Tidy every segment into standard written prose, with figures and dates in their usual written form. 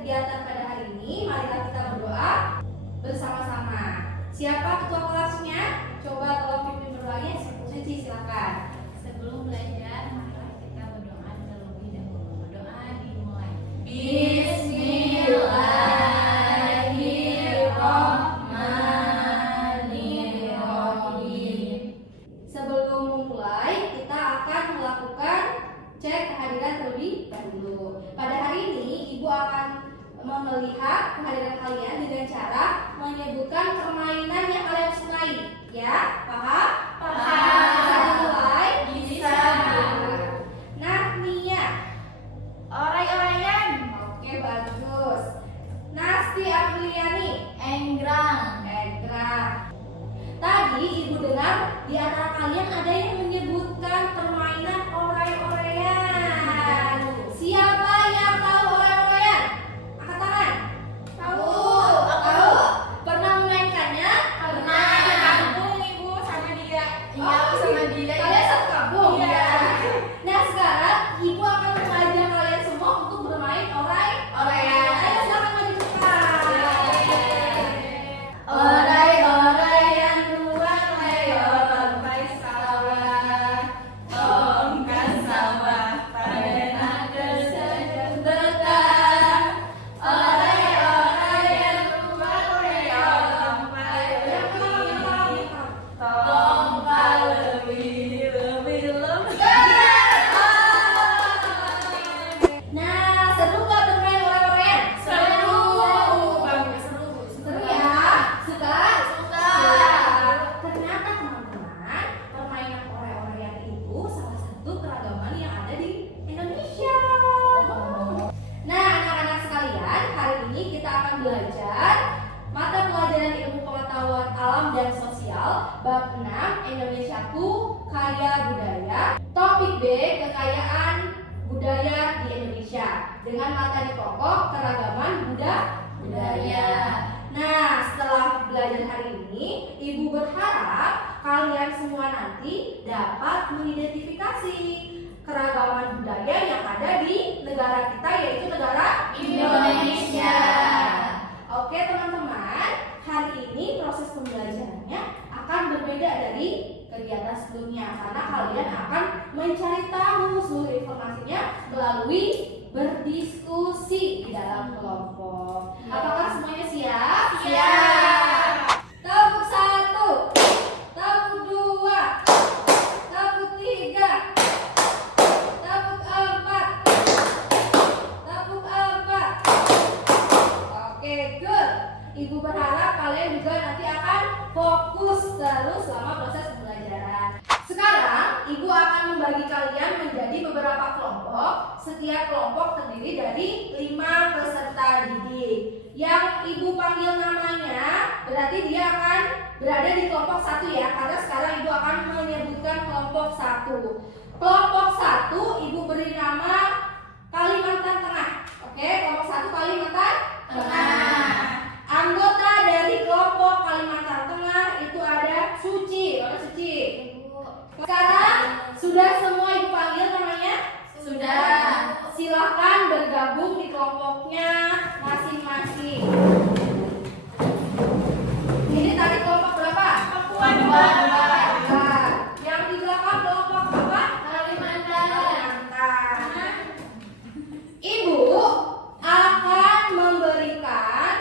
kegiatan pada hari ini, marilah kita berdoa bersama-sama. Siapa ketua kelasnya? Coba tolong pimpin berdoanya. Suci, silakan. Sebelum belajar, marilah kita berdoa terlebih dahulu. Berdoa dimulai. Bismillahirrahmanirrahim. Sebelum memulai, kita akan melakukan cek kehadiran terlebih dahulu. Pada hari ini, Ibu akan melihat kehadiran kalian dengan cara menyebutkan permainan yang kalian sukai. Ya, paham? Paham. Bisa dimulai? Bisa. Nah, Nia. Oray-orayan. Oke, bagus. Nasti Apriliani. Enggrang. Egrang. Tadi Ibu dengar di antara kalian ada yang menyebutkan permainan oray-orayan. Siapa yang tahu oray-orayan? Angkat tangan. Tahu? Pernah memainkannya? Pernah di kampung Ibu sama dia. Iya, Oh, sama dia. Kalian satu kampung? Iya. Nah, sekarang Ibu akan mengajak kalian semua untuk bermain Orayan. Ayo silakan maju cepat. Oray-orayan ruang leyor lampai sawah, tongkat sawah pada naga sedentetan. Oray-orayan ruang leyor lampai lebih, tongkat lebih lemah. Nah, seru gak bermain oray-orayan? Seru. Bagus, seru. Seru ya? Suka? Suka. Ternyata teman-teman, permainan oray-orayan itu salah satu keragaman yang ada di Indonesia. Nah, anak-anak sekalian, hari ini kita akan belajar mata pelajaran ilmu pengetahuan alam dan sosial bab 6 Indonesiaku Kaya Budaya. Topik B, kekayaan budaya di Indonesia dengan materi pokok keragaman budaya. Nah, setelah belajar hari ini, Ibu berharap kalian semua nanti dapat mengidentifikasi keragaman budaya yang ada di negara kita, yaitu negara Indonesia. Oke teman-teman, hari ini proses pembelajarannya akan berbeda dari kegiatan sebelumnya karena kalian akan mencari tahu seluruh informasinya melalui berdiskusi di dalam kelompok. Apakah semuanya siap? Siap. Tabuk 1, tabuk 2, tabuk 3, tabuk 4, tabuk 4. Oke, good. Ibu berharap kalian juga nanti akan fokus terus selama proses pembelajaran. Sekarang, Ibu akan membagi kalian menjadi beberapa kelompok. Setiap kelompok terdiri dari 5 peserta didik. Yang Ibu panggil namanya, berarti dia akan berada di kelompok 1 ya. Karena sekarang Ibu akan menyebutkan kelompok 1. Kelompok 1 Ibu beri nama Kalimantan Tengah. Oke, kelompok 1 Kalimantan Tengah. Anggota dari kelompok Kalimantan Tengah itu ada Suci. Mana Suci? Sekarang sudah semua Ibu panggil namanya? Sudah. Silahkan bergabung di kelompoknya masing-masing. Ini tadi kelompok berapa? Papua 2. Nah, yang di belakang kelompok apa? Kalimantan. Ibu akan memberikan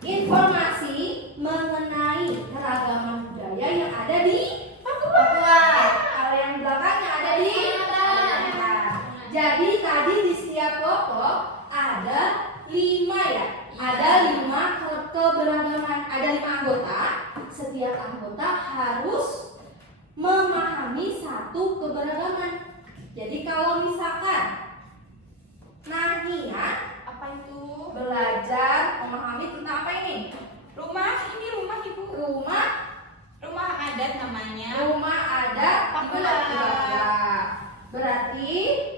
informasi mengenai keragaman budaya yang ada di Papua. Kalau yang di belakangnya ada di Kalimantan. Jadi tadi di setiap kelompok ada 5 ya. Ada 5 keberagaman, ada 5 anggota. Setiap anggota harus memahami satu keberagaman. Jadi kalau misalkan Nia Apa itu? belajar memahami tentang apa ini? Rumah, ini rumah Ibu. Rumah adat namanya. Rumah adat Papua. Berarti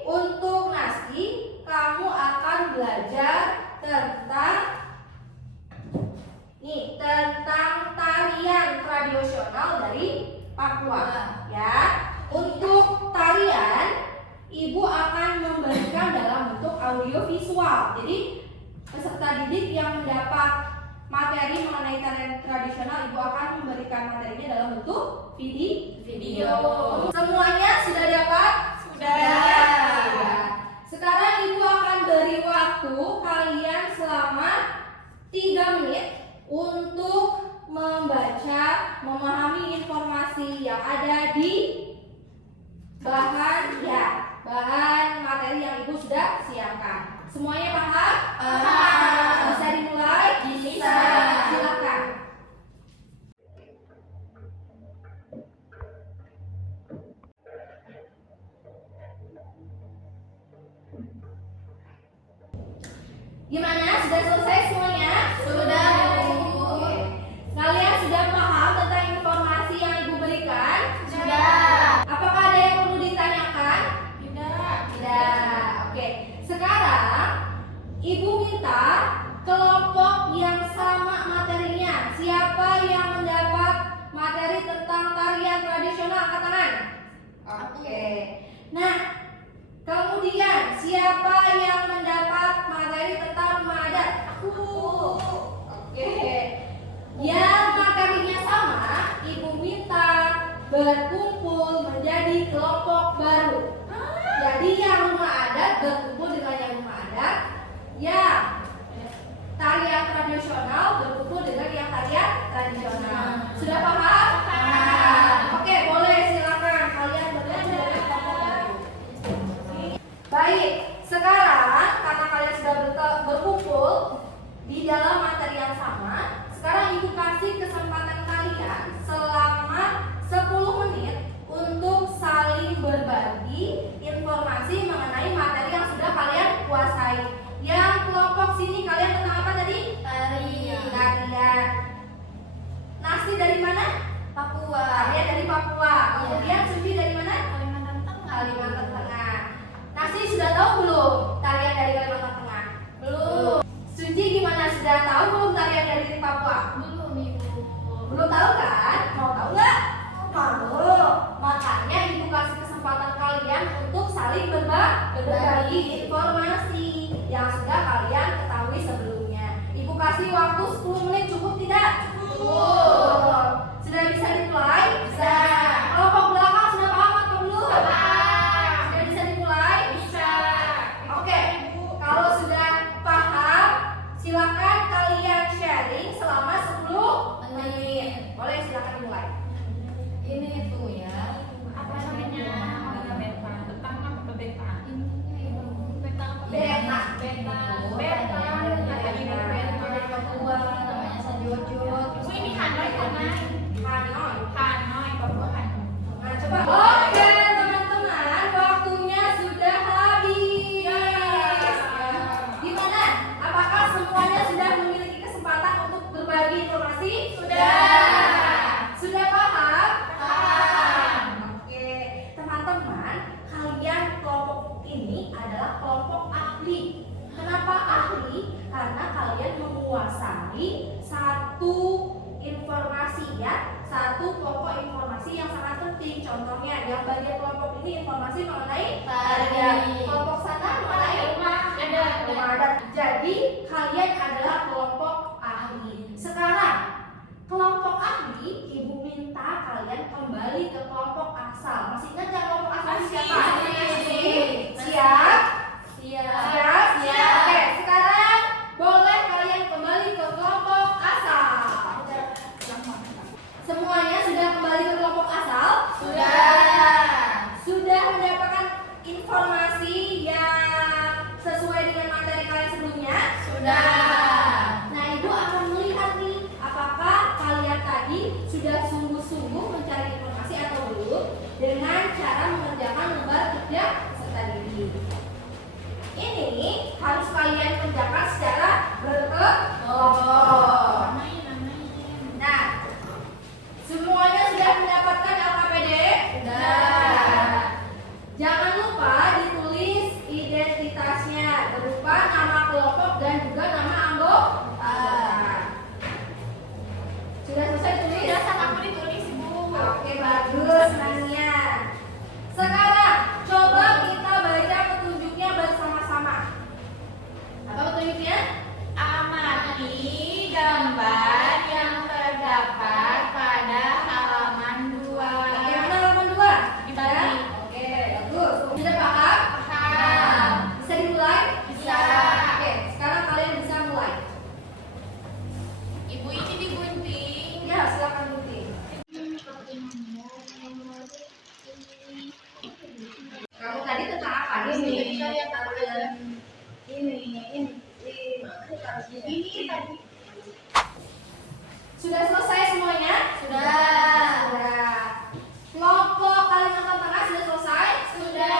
untuk Nasti kamu akan belajar tentang tarian tradisional dari Papua ya. Untuk tarian Ibu akan memberikan dalam bentuk audio visual. Jadi peserta didik yang mendapat materi mengenai tarian tradisional, Ibu akan memberikan materinya dalam bentuk video. Semuanya sudah dapat? Sudah. Sekarang Ibu akan beri waktu kalian selama 3 menit untuk membaca, memahami informasi yang ada di bahan materi yang Ibu sudah siapkan. Semuanya paham? Paham. Bisa dimulai? Bisa. Silakan. Gimana? Sudah selesai semuanya? Sudah, Bu. Oke. Kalian sudah paham tentang informasi yang Ibu berikan? Sudah. Apakah ada yang perlu ditanyakan? Tidak. Tidak. Oke. Sekarang Ibu minta kelompok yang sama materinya. Siapa yang mendapat materi tentang tarian tradisional? Angkat tangan. Oke. Nah, kemudian siapa yang mendapat materi tentang rumah adat? Aku. Oke. Yang materinya sama, Ibu minta berkumpul menjadi kelompok baru. Jadi yang rumah adat berkumpul dengan yang rumah adat, yang tarian tradisional berkumpul dengan yang tarian tradisional. Sudah paham? Paham. Oke, boleh silakan kalian berkumpul dengan kelompok baru. Baik, sekarang karena kalian sudah berkumpul di dalam materi yang sama, sekarang Ibu kasih kesempatan kalian selama 10 menit untuk saling berbagi informasi mengenai materi yang sudah kalian kuasai. Yang kelompok sini kalian tentang apa tadi? Tarian. Nasi dari mana? Papua. Tarian dari Papua. Kemudian Suci dari mana? Kalimantan Tengah. Kalimantan Tengah. Nasi sudah tahu belum tarian dari Kalimantan Tengah? Belum. Suci gimana? Sudah tahu belum tarian dari Papua? Belum, Ibu. Belum tahu kan? Mau tahu nggak? Mau. Makanya Ibu kasih kesempatan kalian untuk saling berbagi informasi yang sudah kalian ketahui sebelumnya. Ibu kasih waktu 10 menit, cukup tidak? Cukup. Sudah bisa dimulai? Bisa. Kelompok belakang sudah paham atau belum? Paham. Sudah bisa dimulai? Bisa. Oke. Kalau sudah paham, silakan kalian sharing selama 10 menit. Boleh, silakan dimulai. Ini tuh ya. Apa namanya? Betang apa beta? Beta apa? Beta. Beta. Ada ibu beta dari Papua. Namanya Sajojot. Ini Hanoi. Hanoi. Papua Hanoi. Nah, coba. Oke, teman-teman, waktunya sudah habis. Gimana? Apakah semuanya sudah memiliki kesempatan untuk berbagi informasi? Sudah paham? Paham. Oke, teman-teman, kalian kelompok ini adalah kelompok ahli. Kenapa ahli? Karena kalian menguasai satu informasi ya, satu pokok informasi yang sangat penting. Contohnya, yang bagian kelompok ini informasi mengenai tarian, kelompok sana mengenai rumah adat. Jadi kalian adalah kelompok ahli. Sekarang kelompok ahli, Ibu minta kalian kembali ke kelompok asal. Masih ingat yang kelompok asal siapa? Siap? Siap? Oke, sekarang boleh kalian kembali ke kelompok asal. Semuanya sudah kembali ke kelompok asal? Sudah mendapatkan informasi yang sesuai dengan materi kalian sebelumnya? Nah, Ibu akan melihat nih, apakah kalian tadi sudah sungguh-sungguh mencari informasi atau belum dengan cara mengerjakan lembar kerja peserta didik. Ini harus kalian kerjakan secara berkelompok. Nah, semuanya sudah mendapatkan LKPD? Jangan lupa ditulis identitasnya berupa nama kelompok dan juga nama anggota. Sudah selesai tulis? Sudah sama aku ditulis, Bu. Oke, bagus, Nania. Sekarang coba kita baca petunjuknya bersama-sama. Apa petunjuknya? Ini tadi. Sudah selesai semuanya? Sudah. Sudah. Kelompok Kalimantan Tengah sudah selesai? Sudah.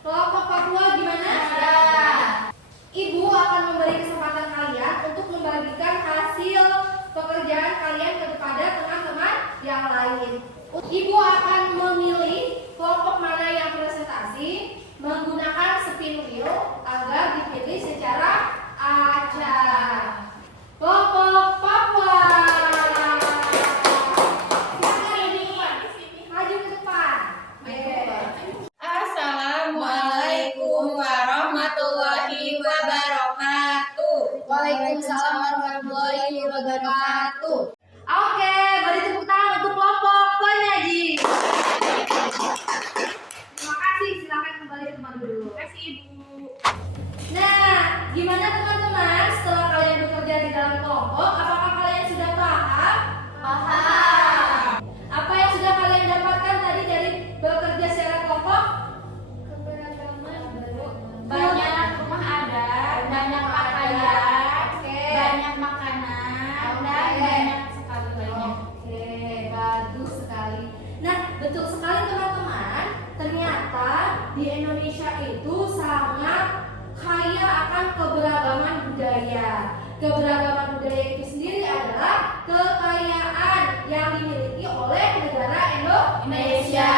Kelompok Papua gimana? Sudah. Ibu akan memberi kesempatan kalian untuk membagikan hasil pekerjaan kalian kepada teman-teman yang lain. Ibu akan memilih kelompok mana yang presentasi menggunakan spin wheel agar dipilih secara acak. Kelompok Papua. Silakan ini maju ke depan. Assalamualaikum warahmatullahi wabarakatuh. Waalaikumsalam warahmatullahi wabarakatuh. Oke, beri tepuk tangan untuk kelompok penyaji. Terima kasih, silakan kembali ke tempat dulu. Terima kasih Ibu. Nah, gimana teman-teman setelah kalian bekerja di dalam kelompok? Apakah kalian sudah paham? Paham. Apa yang sudah kalian dapatkan tadi dari bekerja secara kelompok? Banyak rumah adat, banyak pakaian, Oke. banyak makanan, dan Oke. banyak sekali lainnya. Oke, bagus sekali. Nah, betul sekali teman-teman. Ternyata di Indonesia itu sangat kaya akan keberagaman budaya. Keberagaman budaya itu sendiri adalah kekayaan yang dimiliki oleh negara Indonesia.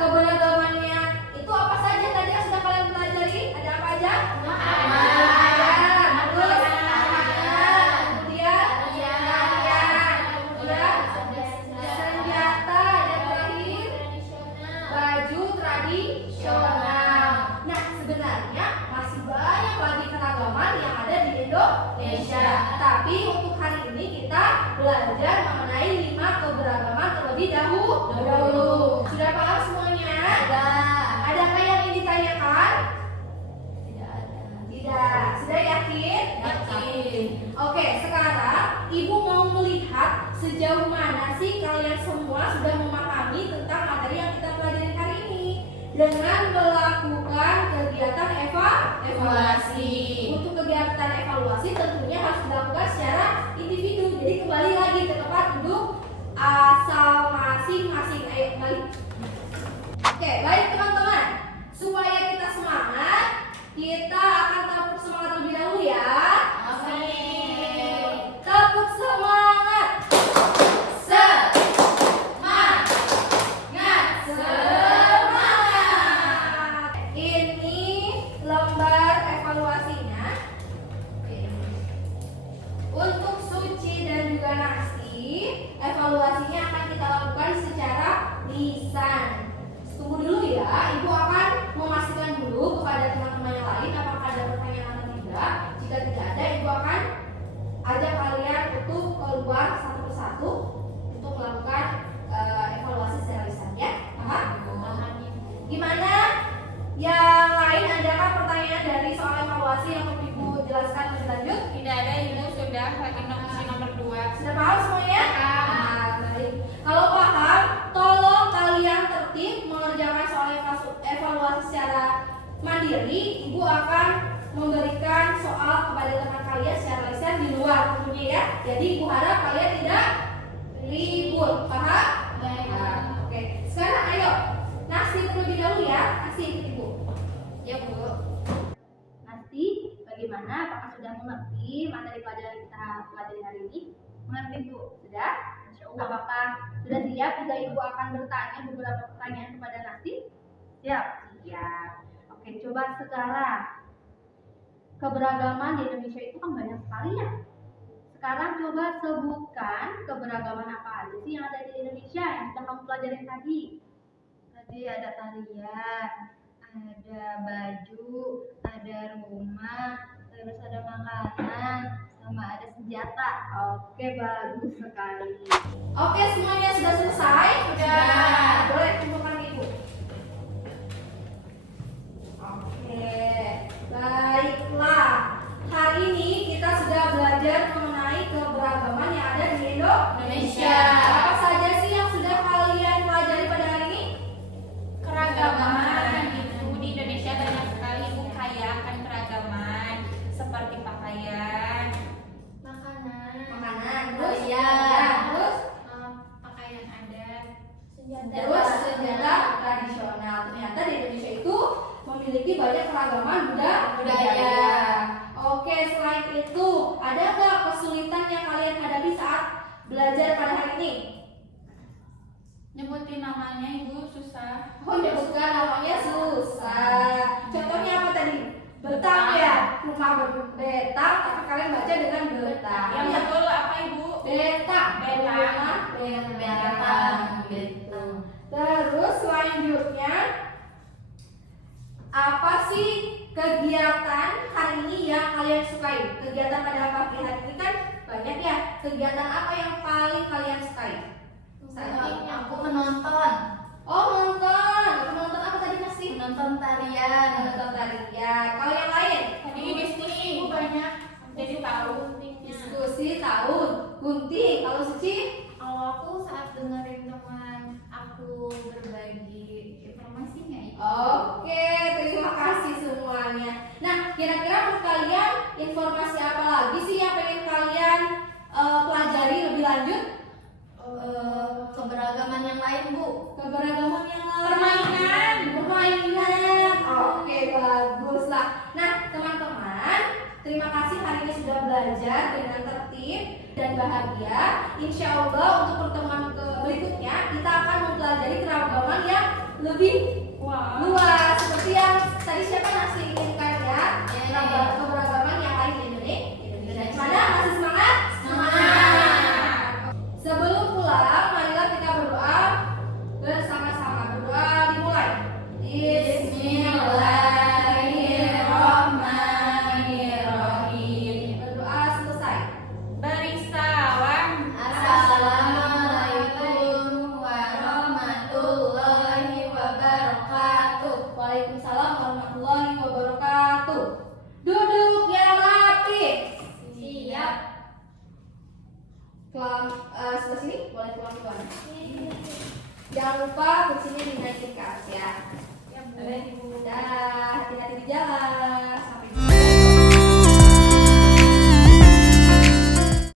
Keberagamannya itu apa saja tadi yang sudah kalian pelajari? Ada apa aja? Makanan, terus tarian, kemudian tarian, kemudian senjata, dan terakhir baju tradisional. Nah, sebenarnya masih banyak lagi keragaman yang ada di Indonesia. Tapi untuk hari ini kita belajar mengenai 5 keberagaman terlebih dahulu. Sudah paham semuanya? Adakah yang ingin ditanyakan? Tidak. Sudah yakin? Yakin. Oke, sekarang Ibu mau melihat sejauh mana sih kalian semua sudah memahami tentang materi yang kita pelajari hari ini dengan melakukan kegiatan evaluasi. Untuk kegiatan evaluasi tentunya harus dilakukan secara individu. Jadi kembali lagi ke tempat duduk asal masing-masing. Ayo kembali. Oke, baik teman-teman. Supaya kita semangat, kita akan tepuk semangat terlebih dahulu ya. Tepuk semangat. Semangat. Ini lembar evaluasinya. Untuk Suci dan juga Nasti, evaluasinya akan kita lakukan secara lisan. Tunggu dulu ya, Ibu akan memastikan dulu kepada teman-teman yang lain apakah ada pertanyaan atau tidak. Jika tidak ada, Ibu akan ajak kalian untuk keluar satu persatu untuk melakukan evaluasi secara lisan ya. Paham? Gimana? Yang lain adakah pertanyaan dari soal evaluasi yang perlu Ibu jelaskan lebih lanjut? Tidak ada Ibu, sudah lagi nomor 2. Sudah paham semuanya? Paham. Nah, baik. Kalau paham, tolong kalian tertib mengerjakan soal evaluasi secara mandiri. Ibu akan memberikan soal kepada teman kalian secara lisan di luar tentunya ya. Jadi Ibu harap kalian tidak libur. Paham? Baik. Nah, oke. Sekarang ayo, Nasti terlebih dahulu ya. Nasti ikut Ibu. Ya Bu. Nasti, bagaimana? Apakah sudah mengerti materi pelajaran yang kita pelajari hari ini? Mengerti Bu. Sudah? Insya Allah. Apakah sudah siap jika Ibu akan bertanya beberapa pertanyaan kepada Nasti? Siap. Siap. Oke, coba sekarang. Keberagaman di Indonesia itu kan banyak sekali ya. Sekarang coba sebutkan keberagaman apa aja sih yang ada di Indonesia yang sudah kamu pelajarin tadi. Tadi ada tarian, ada baju, ada rumah, terus ada makanan, sama ada senjata. Oke, bagus sekali. Oke, semuanya sudah selesai? Sudah. Boleh kumpulkan Ibu. Oke, baiklah. Hari ini kita sudah belajar mengenai keberagaman yang ada di Indonesia. Apa saja sih yang sudah kalian pelajari pada hari ini? Keragaman itu di Indonesia banyak sekali Bu, kaya akan keragaman seperti pakaian, belajar pada hari ini? Nyebutin namanya Ibu susah. Oh, bukan, namanya susah. Contohnya apa tadi? Betang ya, rumah betang, tapi kalian baca dengan betang. Yang Ya. betul apa Ibu? Betang, Betang. betang, gitu. Terus selanjutnya, apa sih kegiatan hari ini yang kalian sukai? Kegiatan pada pagi hari ini kan banyak ya. Kegiatan apa yang paling kalian sukai? Aku menonton. Oh, nonton. Nonton apa tadi masih? Menonton tarian. Nonton tarian. Kalau yang lain? Tadi diskusi Ibu banyak. Jadi tahu. Diskusi tahun. Gunting. Kalau Suci? Kalau aku saat dengerin teman aku berbagi informasinya itu. Oke, terima kasih semuanya. Nah, kira-kira menurut kalian informasi apa lagi sih yang pengen kalian pelajari lebih lanjut? Keberagaman yang lain, Bu. Keberagaman yang lain. Permainan. Oke, bagus lah. Nah, teman-teman, terima kasih hari ini sudah belajar dengan tertib dan bahagia. Insya Allah untuk pertemuan berikutnya kita akan mempelajari keragaman yang lebih luas seperti yang tadi siapa ngasih inginkan ya. Yeay. Keberagaman